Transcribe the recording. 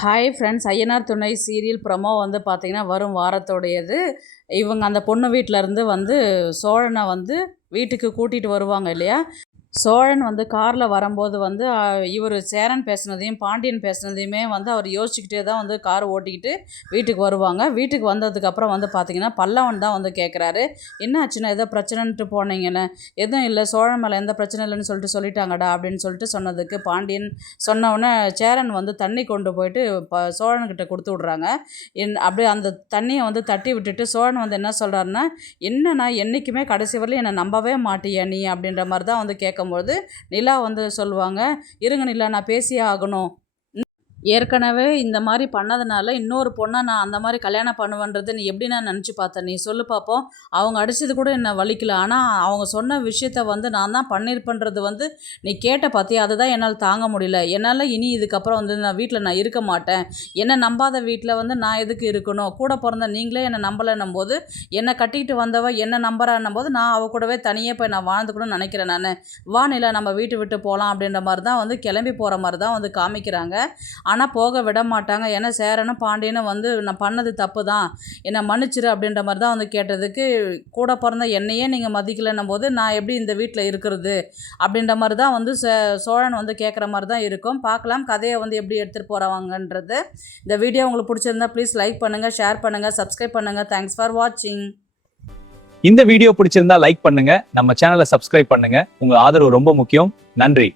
Hi friends, Ayyanar துணை serial promo வந்து பார்த்திங்கன்னா வரும் வாரத்தோடையது. இவங்க அந்த பொண்ணு வீட்டிலேருந்து வந்து சோழனை வந்து வீட்டுக்கு கூட்டிகிட்டு வருவாங்க இல்லையா. சோழன் வந்து காரில் வரும்போது வந்து இவர் சேரன் பேசுனதையும் பாண்டியன் பேசுனதையுமே வந்து அவர் யோசிச்சுக்கிட்டே தான் வந்து கார் ஓட்டிக்கிட்டு வீட்டுக்கு வருவாங்க. வீட்டுக்கு வந்ததுக்கப்புறம் வந்து பார்த்திங்கன்னா பல்லவன் தான் வந்து கேட்குறாரு, என்ன ஆச்சுன்னா ஏதோ பிரச்சனைன்ட்டு போனீங்கன்னு. எதுவும் இல்லை, சோழன் மேலே எந்த பிரச்சனை இல்லைன்னு சொல்லிட்டாங்கடா அப்படின்னு சொல்லிட்டு சொன்னதுக்கு பாண்டியன் சொன்னவுடனே சேரன் வந்து தண்ணி கொண்டு போயிட்டு சோழன்கிட்ட கொடுத்து விட்றாங்க. அப்படியே அந்த தண்ணியை வந்து தட்டி விட்டுட்டு சோழன் வந்து என்ன சொல்கிறாருன்னா, என்னன்னா என்றைக்குமே கடைசி வரலையும் என்னை நம்பவே மாட்டியா நீ அப்படின்ற மாதிரி தான் வந்து கேட்கும்போது நிலா வந்து சொல்லுவாங்க, இருங்க நிலா, நான் பேசியே ஆகணும். ஏற்கனவே இந்த மாதிரி பண்ணதுனால இன்னொரு பொண்ணை நான் அந்த மாதிரி கல்யாணம் பண்ணுவேன்றது நீ எப்படி நான் நினச்சி பார்த்தேன், நீ சொல்லு பார்ப்போம். அவங்க அடித்தது கூட என்னை வலிக்கல, ஆனால் அவங்க சொன்ன விஷயத்த வந்து நான் தான் பண்ணியிருப்பேன்றது வந்து நீ கேட்ட பார்த்தியா, அதுதான் என்னால் தாங்க முடியல. என்னால் இனி இதுக்கப்புறம் வந்து நான் வீட்டில் நான் இருக்க மாட்டேன். என்னை நம்பாத வீட்டில் வந்து நான் எதுக்கு இருக்கணும்? கூட பிறந்த நீங்களே என்னை நம்பலைன்னும் போது, என்னை கட்டிக்கிட்டு வந்தவ என்னை நம்புறான்னும் போது நான் அவ கூடவே தனியே போய் நான் வாழ்ந்துக்கணும்னு நினைக்கிறேன். நான் வானிலை நம்ம வீட்டு விட்டு போகலாம் அப்படின்ற மாதிரி தான் வந்து கிளம்பி போகிற மாதிரி தான் வந்து காமிக்கிறாங்க. ஆனால் போக விட மாட்டாங்க. ஏன்னா சேரனும் பாண்டியனும் வந்து நான் பண்ணது தப்பு தான், என்னை மன்னிச்சிரு அப்படின்ற மாதிரி தான் வந்து கேட்டதுக்கு, கூட பிறந்த என்னையே நீங்கள் மதிக்கலைன்னும் போது நான் எப்படி இந்த வீட்டில் இருக்கிறது அப்படின்ற மாதிரி தான் வந்து சோழன் வந்து கேட்குற மாதிரி தான் இருக்கும். பார்க்கலாம் கதையை வந்து எப்படி எடுத்துகிட்டு போகிறவாங்கன்றது. இந்த வீடியோ உங்களுக்கு பிடிச்சிருந்தா ப்ளீஸ் லைக் பண்ணுங்கள், ஷேர் பண்ணுங்கள், சப்ஸ்கிரைப் பண்ணுங்கள். தேங்க்ஸ் ஃபார் வாட்சிங். இந்த வீடியோ பிடிச்சிருந்தா லைக் பண்ணுங்க, நம்ம சேனலை சப்ஸ்கிரைப் பண்ணுங்க. உங்க ஆதரவு ரொம்ப முக்கியம். நன்றி.